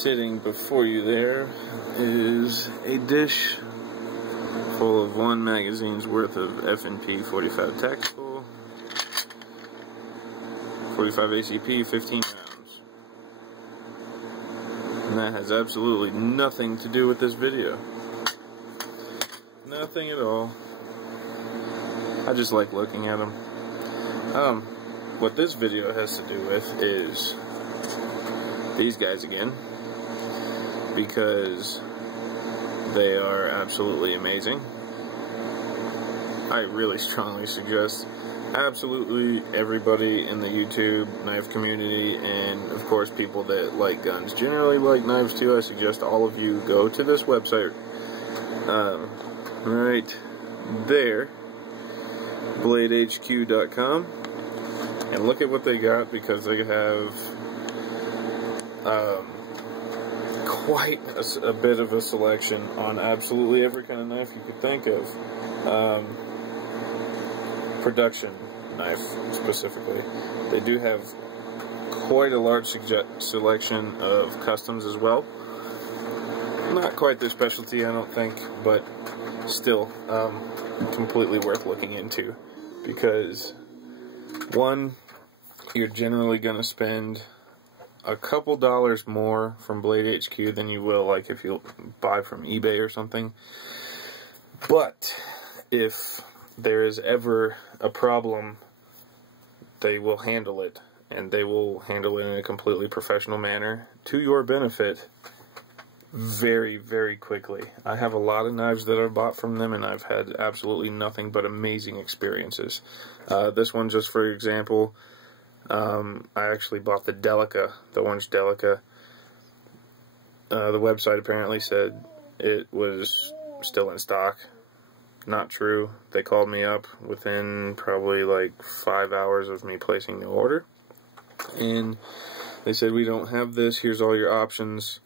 Sitting before you there is a dish full of 1 magazine's worth of F&P 45 tactical, 45 ACP, 15 rounds. And that has absolutely nothing to do with this video. Nothing at all. I just like looking at them. What this video has to do with is these guys again, because they are absolutely amazing. I really strongly suggest absolutely everybody in the YouTube knife community, and of course people that like guns, generally like knives too, I suggest all of you go to this website right there, bladehq.com, and look at what they got, because they have quite a bit of a selection on absolutely every kind of knife you could think of. Production knife specifically. They do have quite a large selection of customs as well. Not quite their specialty, I don't think, but still completely worth looking into, because one, you're generally going to spend a couple dollars more from Blade HQ than you will like if you buy from eBay or something. But if there is ever a problem, they will handle it, and they will handle it in a completely professional manner to your benefit very, very quickly. I have a lot of knives that I've bought from them, and I've had absolutely nothing but amazing experiences. This one, just for example, I actually bought the Delica, the orange Delica. The website apparently said it was still in stock. Not true. They called me up within probably like 5 hours of me placing the order, and they said, we don't have this, here's all your options,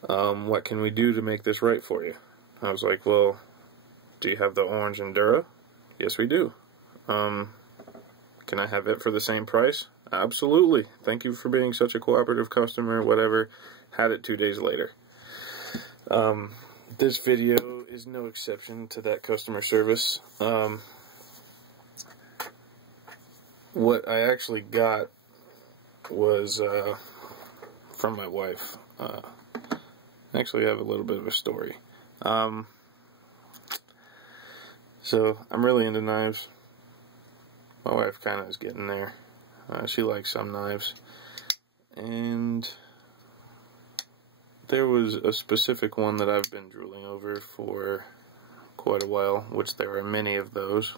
what can we do to make this right for you? I was like, well, do you have the orange Endura? Yes, we do. Can I have it for the same price? Absolutely. Thank you for being such a cooperative customer, whatever. Had it 2 days later. This video is no exception to that customer service. What I actually got was from my wife. Actually, I have a little bit of a story. So, I'm really into knives. My wife kind of is getting there. She likes some knives. And there was a specific one that I've been drooling over for quite a while, which there are many of those.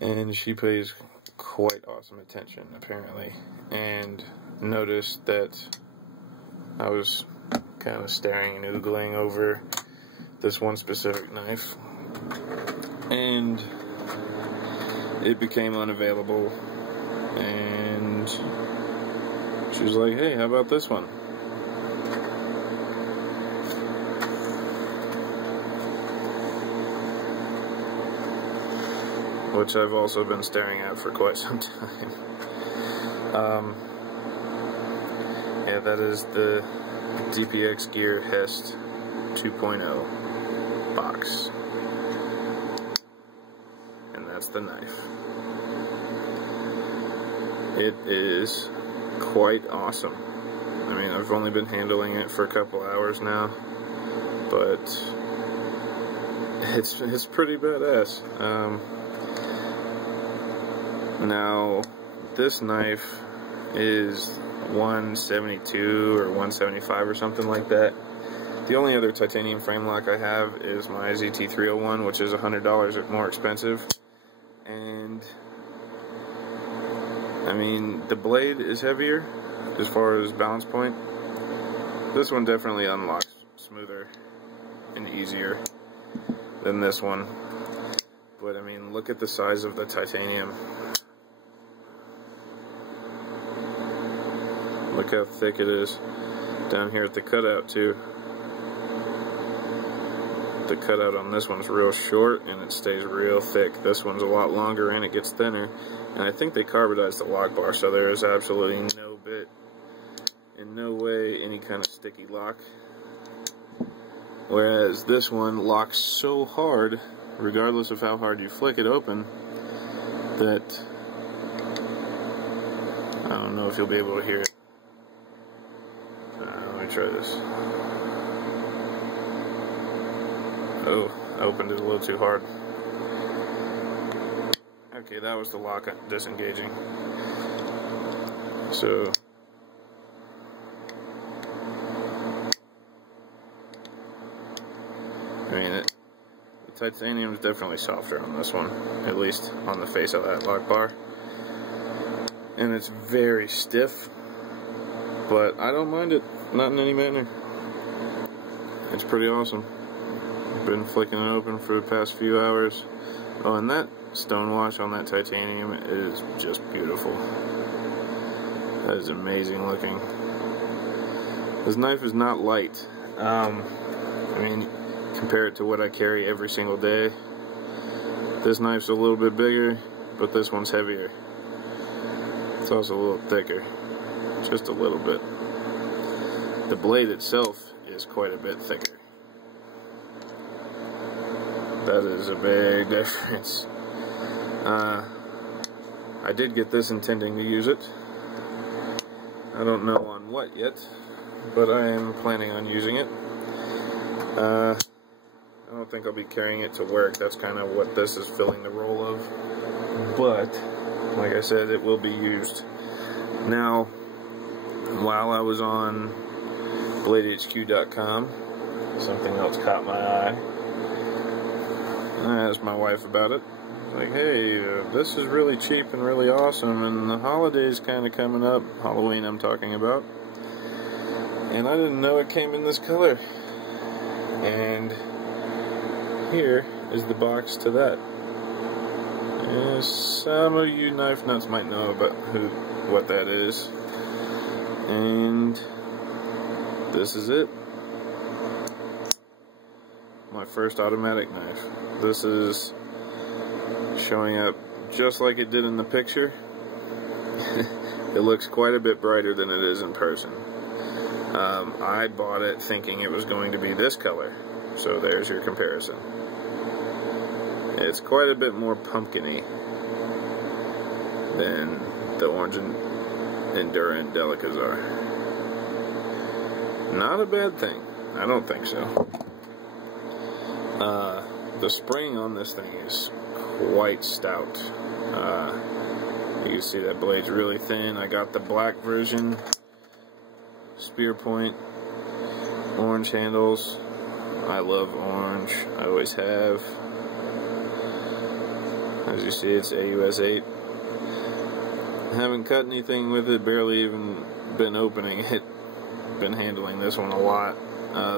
And she pays quite awesome attention, apparently. And noticed that I was kind of staring and oogling over this one specific knife. And it became unavailable, and she was like, hey, how about this one? Which I've also been staring at for quite some time. Yeah, that is the DPX Gear Hest 2.0 box. And that's the knife. It is quite awesome. I mean, I've only been handling it for a couple hours now, but it's pretty badass. Now, this knife is 172 or 175 or something like that. The only other titanium frame lock I have is my ZT301, which is $100 more expensive. And I mean, the blade is heavier as far as balance point. This one definitely unlocks smoother and easier than this one. But I mean, look at the size of the titanium. Look how thick it is down here at the cutout too. The cutout on this one's real short and it stays real thick. This one's a lot longer and it gets thinner. And I think they carbonized the lock bar, so there is absolutely no bit, in no way, any kind of sticky lock. Whereas this one locks so hard, regardless of how hard you flick it open, that I don't know if you'll be able to hear it. Let me try this. Oh, I opened it a little too hard. Okay, that was the lock disengaging. So, I mean, the titanium is definitely softer on this one, at least on the face of that lock bar. And it's very stiff, but I don't mind it, not in any manner. It's pretty awesome. Been flicking it open for the past few hours. Oh, and that stonewash on that titanium is just beautiful. That is amazing looking. This knife is not light. I mean, compare it to what I carry every single day. This knife's a little bit bigger, but this one's heavier. It's also a little thicker, just a little bit. The blade itself is quite a bit thicker. That is a big difference. I did get this intending to use it. I don't know on what yet, but I am planning on using it. I don't think I'll be carrying it to work. That's kind of what this is filling the role of. But, like I said, it will be used. Now, while I was on BladeHQ.com, something else caught my eye. I asked my wife about it. Like, hey, this is really cheap and really awesome, and the holiday's kind of coming up. Halloween I'm talking about. And I didn't know it came in this color. And here is the box to that. And some of you knife nuts might know about what that is. And this is it. My first automatic knife. This is showing up just like it did in the picture. It looks quite a bit brighter than it is in person. I bought it thinking it was going to be this color, so there's your comparison. It's quite a bit more pumpkin-y than the orange and Endura Delicas are. Not a bad thing. I don't think so. The spring on this thing is quite stout. You can see that blade's really thin. I got the black version. Spear point, orange handles. I love orange. I always have. As you see, it's AUS 8. I haven't cut anything with it, barely even been opening it. Been handling this one a lot.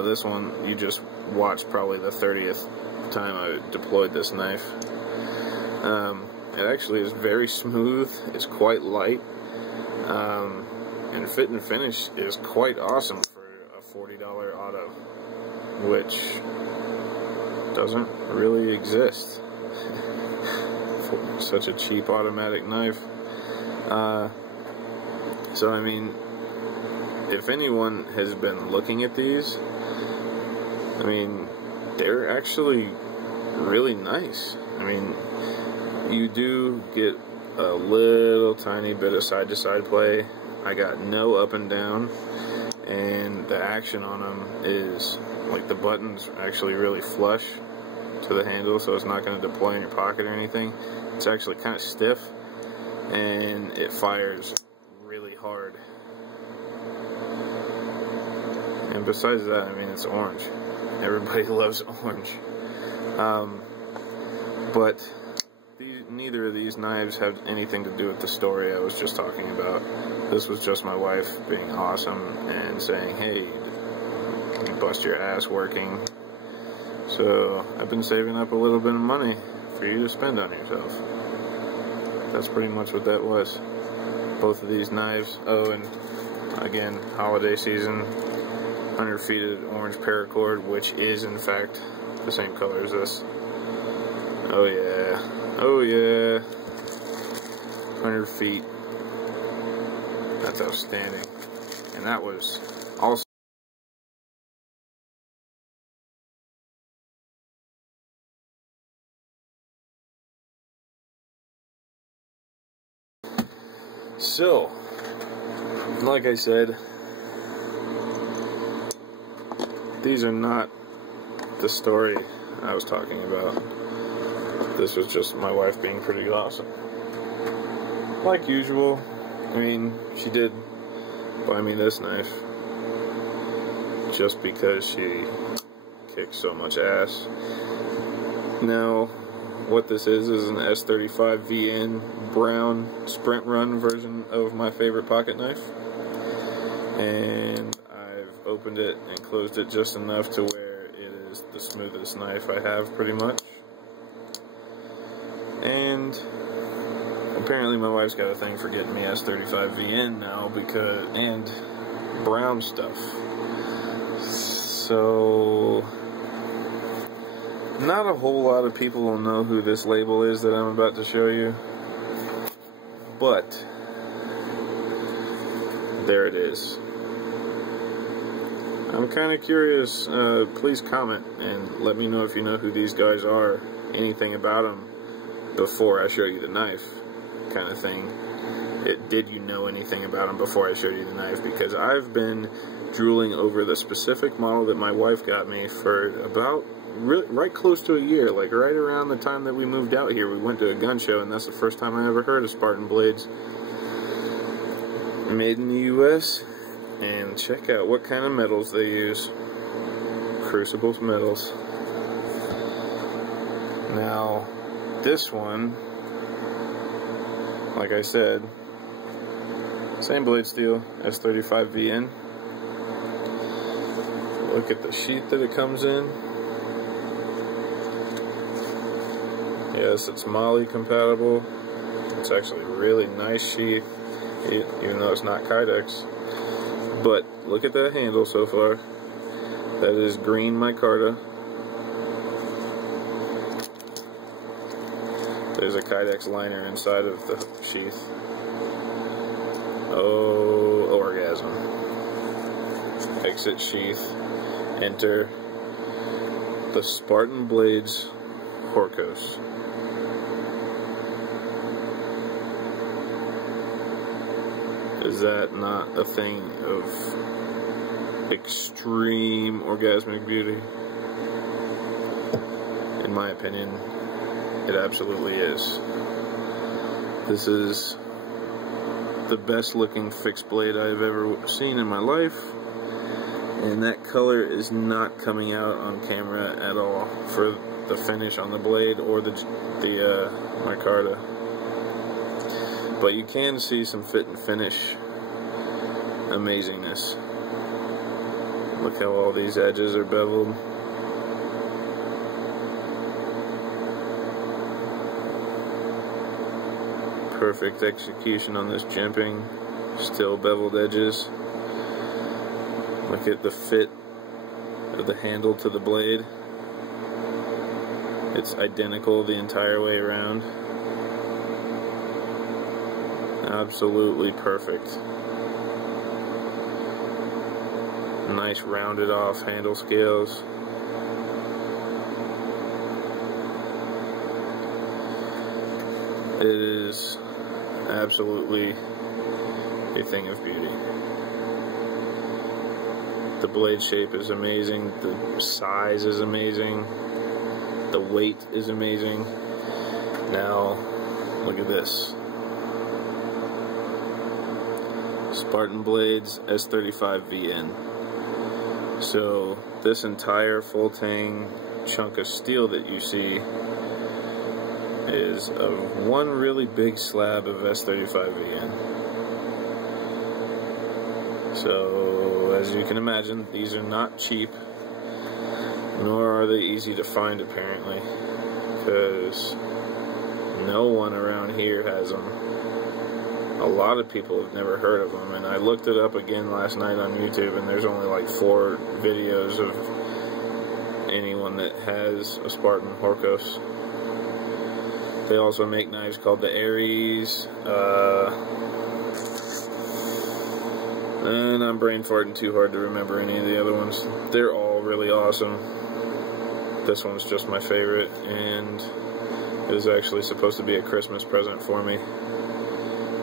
This one, you just watched probably the 30th time I deployed this knife. It actually is very smooth. It's quite light. And fit and finish is quite awesome for a $40 auto, which doesn't really exist for such a cheap automatic knife. So I mean, if anyone has been looking at these, I mean, they're actually really nice. I mean, you do get a little tiny bit of side-to-side play. I got no up and down, and the action on them is, like, the buttons actually really flush to the handle, so it's not going to deploy in your pocket or anything. It's actually kind of stiff, and it fires really hard. And besides that, I mean, it's orange. Everybody loves orange. But neither of these knives have anything to do with the story I was just talking about. This was just my wife being awesome and saying, hey, you bust your ass working. So I've been saving up a little bit of money for you to spend on yourself. That's pretty much what that was. Both of these knives. Oh, and again, holiday season, 100 feet orange paracord, which is in fact the same color as this. Oh yeah. Oh yeah. 100 feet. That's outstanding. And that was also So, like I said, these are not the story I was talking about. This was just my wife being pretty awesome. Like usual, I mean, she did buy me this knife just because she kicks so much ass. Now, what this is an S35 VN brown sprint run version of my favorite pocket knife. And I've opened it and closed it just enough to where it is the smoothest knife I have, pretty much. And apparently my wife's got a thing for getting me S35 VN now and brown stuff. So, not a whole lot of people will know who this label is that I'm about to show you, but there it is. I'm kind of curious. Please comment and let me know if you know who these guys are, anything about them, before I show you the knife, kind of thing. Did you know anything about them before I showed you the knife? Because I've been drooling over the specific model that my wife got me for about right close to a year, like right around the time that we moved out here. We went to a gun show, and that's the first time I ever heard of Spartan blades. Made in the US, and check out what kind of metals they use. Crucibles metals. Now, this one, like I said, same blade steel, S35 VN. Look at the sheath that it comes in. Yes, it's Molle compatible. It's actually a really nice sheath, even though it's not Kydex. But look at that handle so far. That is green micarta. There's a Kydex liner inside of the sheath. Oh, orgasm. Exit sheath. Enter the Spartan Blades Horcos. Is that not a thing of extreme orgasmic beauty? In my opinion, it absolutely is. This is the best looking fixed blade I've ever seen in my life, and that color is not coming out on camera at all for the finish on the blade or the micarta. But you can see some fit and finish amazingness. Look how all these edges are beveled. Perfect execution on this jimping. Still beveled edges. Look at the fit of the handle to the blade. It's identical the entire way around. Absolutely perfect. Nice rounded off handle scales. It is absolutely a thing of beauty. The blade shape is amazing, the size is amazing, the weight is amazing. Now, look at this. Spartan Blades S35 VN. So, this entire full tang chunk of steel that you see is of one really big slab of S35 VN. So, as you can imagine, these are not cheap, nor are they easy to find apparently, because no one around here has them. A lot of people have never heard of them, and I looked it up again last night on YouTube, and there's only like 4 videos of anyone that has a Spartan Horcos. They also make knives called the Aries, and I'm brain farting too hard to remember any of the other ones. They're all really awesome. This one's just my favorite, and it was actually supposed to be a Christmas present for me.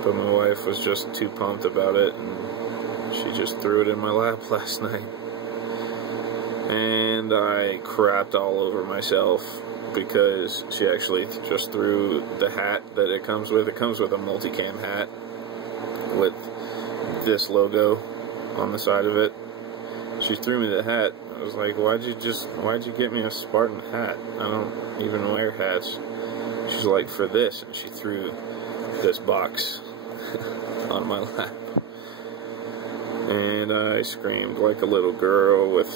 But my wife was just too pumped about it, and she just threw it in my lap last night. And I crapped all over myself because she actually just threw the hat that it comes with. It comes with a multicam hat with this logo on the side of it. She threw me the hat. I was like, why'd you get me a Spartan hat? I don't even wear hats. She's like, for this, and she threw this box on my lap. And I screamed like a little girl with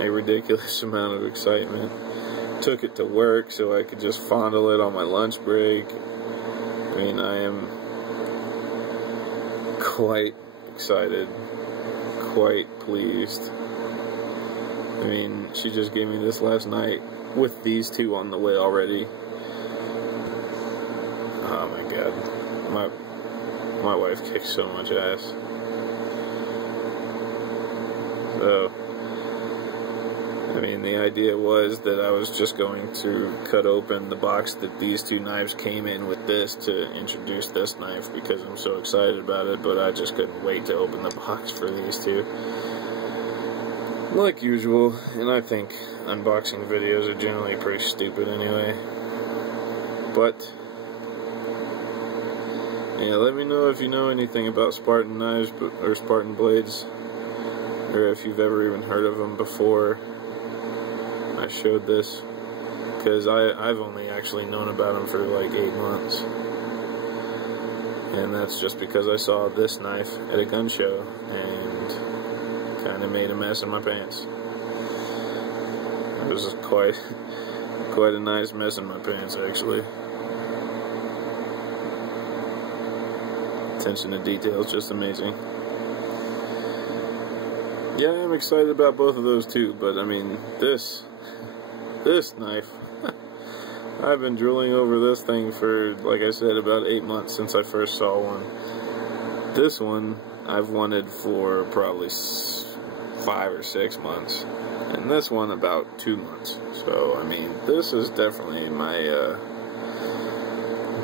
a ridiculous amount of excitement. Took it to work so I could just fondle it on my lunch break. I mean, I am quite excited, quite pleased. I mean, she just gave me this last night with these two on the way already. Oh my god. My wife kicks so much ass. So, I mean, the idea was that I was just going to cut open the box that these two knives came in with this to introduce this knife because I'm so excited about it, but I just couldn't wait to open the box for these two. Like usual, and I think unboxing videos are generally pretty stupid anyway. But, yeah, let me know if you know anything about Spartan knives or Spartan blades, or if you've ever even heard of them before I showed this, because I've only actually known about them for like 8 months, and that's just because I saw this knife at a gun show and kind of made a mess in my pants. It was quite a nice mess in my pants, actually. Attention to detail is just amazing. Yeah, I'm excited about both of those too, but I mean, this knife, I've been drooling over this thing for, like I said, about 8 months since I first saw one. This one I've wanted for probably 5 or 6 months, and this one about 2 months. So, I mean, this is definitely my,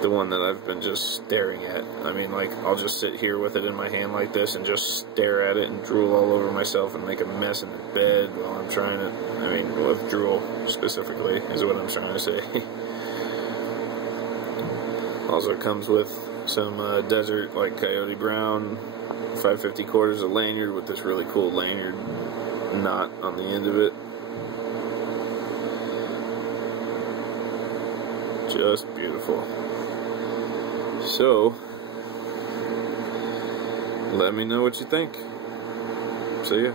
the one that I've been just staring at. I mean, like, I'll just sit here with it in my hand like this and just stare at it and drool all over myself and make a mess in the bed while I'm trying to, I mean, with drool specifically is what I'm trying to say. Also comes with some Desert, like Coyote Brown 550 quarters, a lanyard with this really cool lanyard knot on the end of it. Just beautiful. So, let me know what you think. See ya.